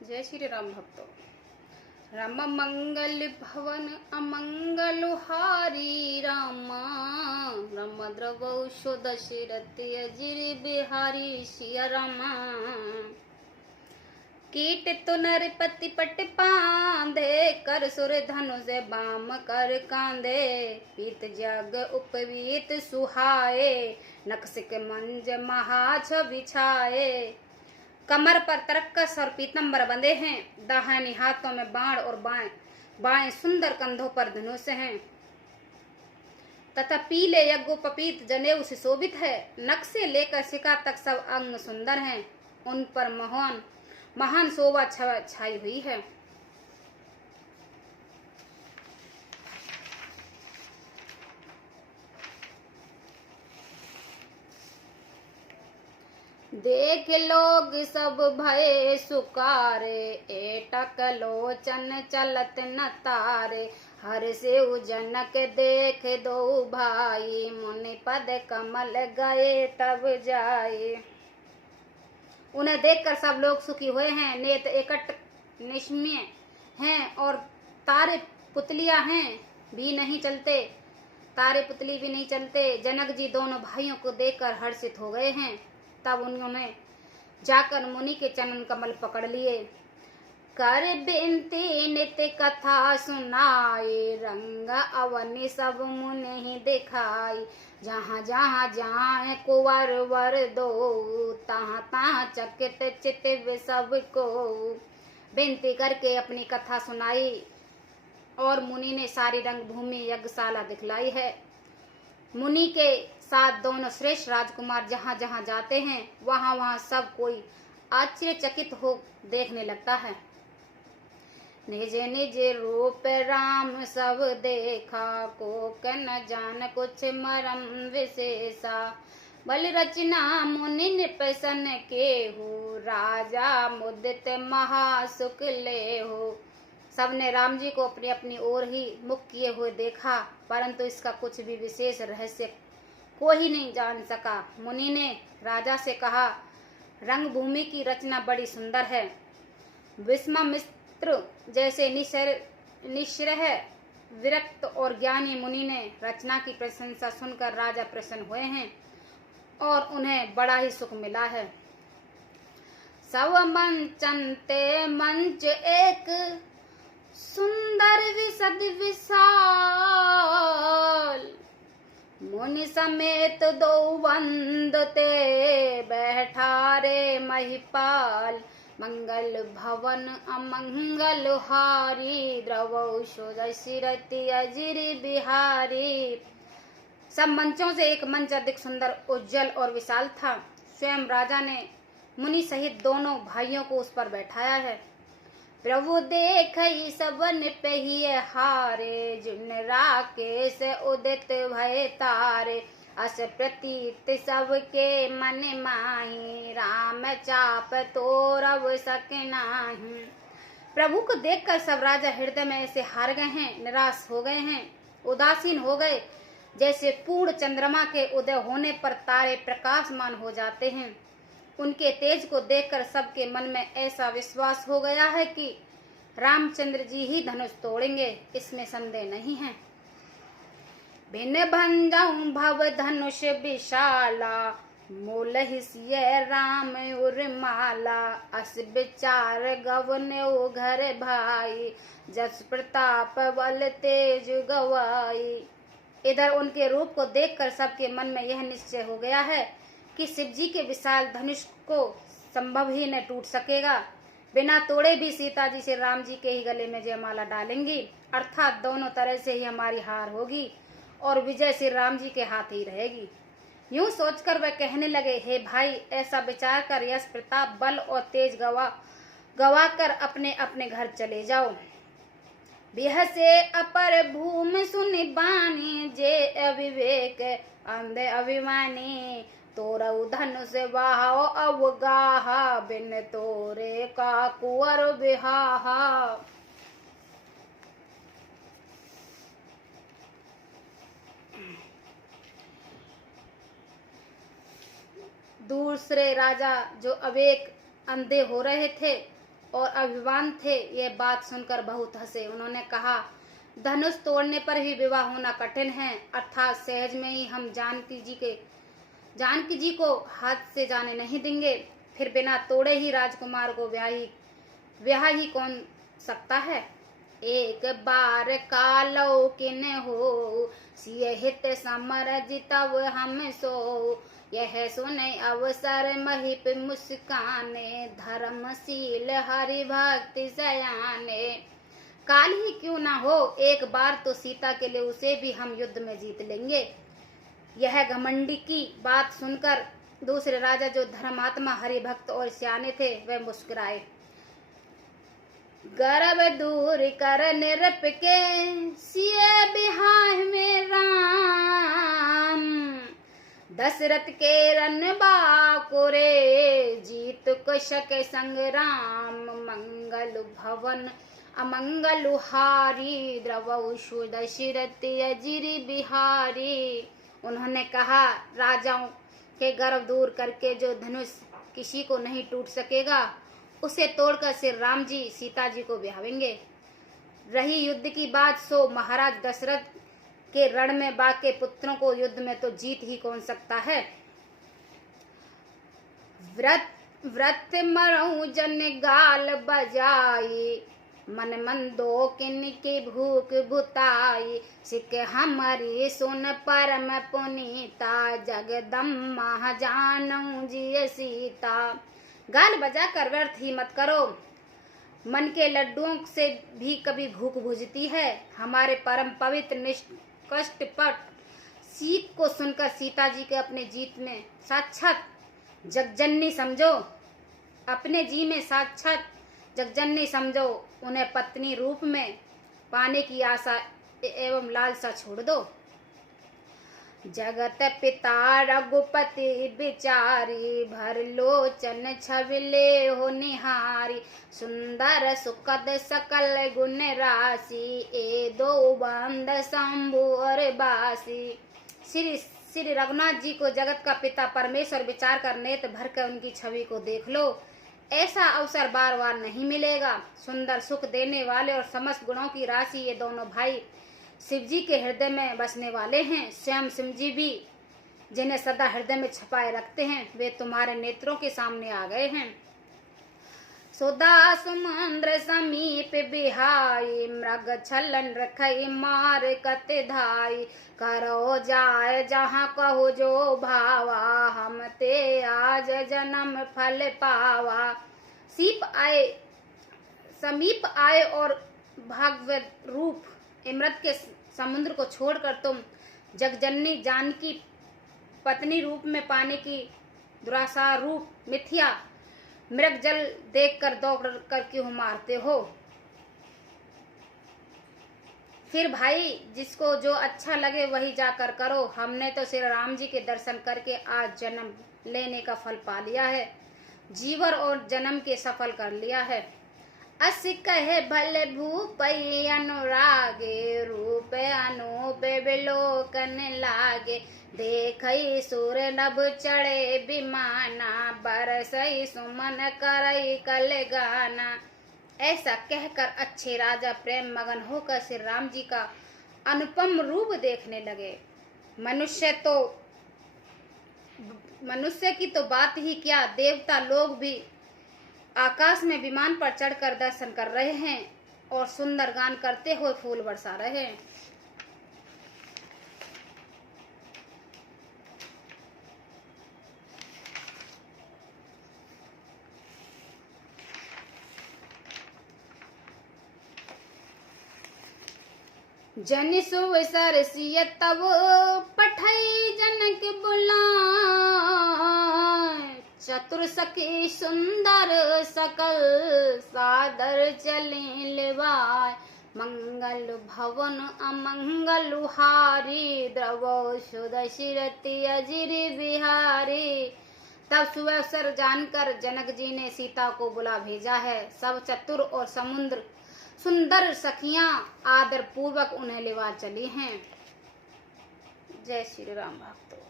जय श्री राम भक्तों। राम मंगल भवन अमंगल हारी रामा, राम द्रवौ दशरथ अजिर बिहारी सिया रामा। कीट तो नरपति पट पांदे, कर सुर धनुष बाम कर कांदे। पीत जग उपवीत सुहाए, नक्सिक मंज महाछ बिछाए। कमर पर तरक्कस और पीतंबर बंधे हैं, दाहिनी हाथों में बाण और बाएं सुंदर कंधों पर धनुष हैं, तथा पीले यज्ञोपवीत जनेऊ से शोभित है। नख से लेकर शिखा तक सब अंग सुंदर हैं, उन पर महान शोभा छाई हुई है। देख लोग सब भय सुकारे, एटक लोचन चलत न तारे। हर से जनक देख दो भाई, मुनि पद कमल गए तब जाए। उन्हें देखकर सब लोग सुखी हुए हैं, नेत्र एकट निष्म्य हैं और तारे पुतलियां हैं भी नहीं चलते, तारे पुतली भी नहीं चलते। जनक जी दोनों भाइयों को देखकर हर्षित हो गए हैं। तब उन्होंने जाकर मुनि के चरण कमल पकड़ लिए। कर बिनती नित कथा सुनाए, रंग अवनि सब मुनि ही दिखाई। जहाँ जहाँ जाए कुंवर वर दो, तहाँ तहाँ चकित चित सबको। बिनती करके अपनी कथा सुनाई और मुनि ने सारी रंग भूमि यज्ञशाला दिखलाई है। मुनि के साथ दोनों श्रेष्ठ राजकुमार जहाँ जहाँ जाते हैं, वहाँ वहाँ सब कोई आश्चर्यचकित हो देखने लगता है। निज निज रूप राम सब देखा, को न जान कुछ मरम विशेषा। बल रचना मुनि निपसन के हो, राजा मुदित महासुख ले हो। सबने राम जी को अपनी अपनी ओर ही मुख किए हुए देखा, परंतु इसका कुछ भी विशेष रहस्य कोई नहीं जान सका। मुनि ने राजा से कहा, रंग भूमि की रचना बड़ी सुंदर है। विश्वामित्र जैसे निश्चय विरक्त और ज्ञानी मुनि ने रचना की प्रशंसा सुनकर राजा प्रसन्न हुए हैं और उन्हें बड़ा ही सुख मिला है। सब मंचनते मंच एक, सुंदर विशद विशाल। मुनि समेत दो वंदते, बैठा रे महिपाल। मंगल भवन अमंगल हारी, द्रवौ दशरथ अजिर बिहारी। सब मंचों से एक मंच अधिक सुंदर, उज्जवल और विशाल था। स्वयं राजा ने मुनि सहित दोनों भाइयों को उस पर बैठाया है। प्रभु देख सबन पहिए हारे, जिन राकेश उदित भय तारे। अस प्रतीत सबके मन माही, राम चाप तोरव सक नाही। प्रभु को देखकर सब राजा हृदय में ऐसे हार गए हैं, निराश हो गए हैं, उदासीन हो गए, जैसे पूर्ण चंद्रमा के उदय होने पर तारे प्रकाशमान हो जाते हैं। उनके तेज को देखकर सबके मन में ऐसा विश्वास हो गया है कि रामचंद्र जी ही धनुष तोड़ेंगे, इसमें संदेह नहीं है। भिन्न भंजाऊं भव धनुष विशाला, मूल हिस्ये राम उर्माला। अस विचार गवने घर भाई, जस प्रताप बल तेज गवाई। इधर उनके रूप को देखकर सबके मन में यह निश्चय हो गया है कि शिव जी के विशाल धनुष को संभव ही न टूट सकेगा। बिना तोड़े भी सीता जी से राम जी के ही गले में जयमाला डालेंगी, अर्थात दोनों तरह से ही हमारी हार होगी और विजय श्री राम जी के हाथ ही रहेगी। यूं सोचकर वह कहने लगे, हे भाई, ऐसा विचार कर यश प्रताप बल और तेज गवा कर अपने अपने घर चले जाओ। बिह से अपर भूमि सुनि बानी, जे अविवेक अंधे अभिमानी। तोरऊ धनुष वाहो अवगाहा, बिन तोरे का कुंवर बिहाहा। दूसरे राजा जो अवेक अंधे हो रहे थे, और अभिमान थे। ये बात सुनकर बहुत हंसे। उन्होंने कहा, धनुष तोड़ने पर ही विवाह होना कठिन है, अर्थात सहज में ही हम जानकी जी को हाथ से जाने नहीं देंगे। फिर बिना तोड़े ही राजकुमार को ब्याह ही कौन सकता है। एक बार कालो किन हो, सिय हित समर जितव हम सो। यह सुने अवसर महिप मुस्काने, धर्मशील हरि भक्ति सयाने। काल ही क्यों ना हो, एक बार तो सीता के लिए उसे भी हम युद्ध में जीत लेंगे। यह घमंडी की बात सुनकर दूसरे राजा, जो धर्मात्मा हरिभक्त और सियाने थे, वे मुस्कुराए। गर्व दूर कर निरप के, सिए बिहार में राम। दशरथ के रन बाकोरे, जीत कुशक संग्राम। मंगल भवन अमंगल हारी, द्रवशु दशरथ अजिर बिहारी। उन्होंने कहा, राजाओं के गर्व दूर करके जो धनुष किसी को नहीं टूट सकेगा, उसे तोड़कर श्री राम जी सीता जी को ब्याहेंगे। रही युद्ध की बात, सो महाराज दशरथ के रण में बाके पुत्रों को युद्ध में तो जीत ही कौन सकता है। व्रत मरऊ जन गाल बजाई, मन मंदो किनकी भूख बुताई। सिख हमारी सुन परम पुनीता, जगदम्मा जानऊ जी सीता। गाल बजा कर व्यर्थ ही मत करो, मन के लड्डुओं से भी कभी भूख बुझती है। हमारे परम पवित्र निष्कष्टपट सीख को सुनकर सीता जी के अपने जीत में साक्षात जगजननी समझो, अपने जी में साक्षात जगजननी समझो। उन्हें पत्नी रूप में पाने की आशा एवं लालसा छोड़ दो। जगत पिता रघुपति बिचारी, भर लोचन छविले हो निहारी। सुंदर सुखद सकल गुण राशि, ए दो बंद शंभु और बासी। श्री रघुनाथ जी को जगत का पिता परमेश्वर विचार कर नेत्र भर कर उनकी छवि को देख लो। ऐसा अवसर बार बार नहीं मिलेगा। सुंदर सुख देने वाले और समस्त गुणों की राशि ये दोनों भाई शिव जी के हृदय में बसने वाले हैं। स्वयं शिव जी भी जिन्हें सदा हृदय में छुपाए रखते हैं, वे तुम्हारे नेत्रों के सामने आ गए हैं। सुधा समुद्र समीप बिहाई, मृग छलन रखई मार कत धाई। करो जाय जहाँ कहो जो भावा, हम ते आज जन्म फल पावा। समीप आए और भागवत रूप इमृत के समुद्र को छोड़कर तुम जगजननी जानकी पत्नी रूप में पाने की दुरासा रूप मिथ्या मृग जल देखकर दौड़ कर क्यों मारते हो। फिर भाई, जिसको जो अच्छा लगे वही जाकर करो। हमने तो श्री राम जी के दर्शन करके आज जन्म लेने का फल पा लिया है, जीवन और जन्म के सफल कर लिया है। अस कहे भले भूपई अनुरागे, रूप अनूप बिलोकन लागे। देखई सुर नभ चढ़े विमाना, बरसई सुमन करई कल गाना। ऐसा कहकर अच्छे राजा प्रेम मगन होकर श्री राम जी का अनुपम रूप देखने लगे। मनुष्य की तो बात ही क्या, देवता लोग भी आकाश में विमान पर चढ़कर दर्शन कर रहे हैं और सुंदर गान करते हुए फूल बरसा रहे हैं। जन सुवसर सिय तब पठई जनक बुलाए। चतुर सखी सुंदर सकल सादर चले लेवाय। मंगल भवन अमंगल हारी, द्रवो सुदशरथ अजिर बिहारी। तब सुअवसर जानकर जनक जी ने सीता को बुला भेजा है। सब चतुर और सुंदर सखियां आदर पूर्वक उन्हें लेवा चली हैं। जय श्री राम भक्तों।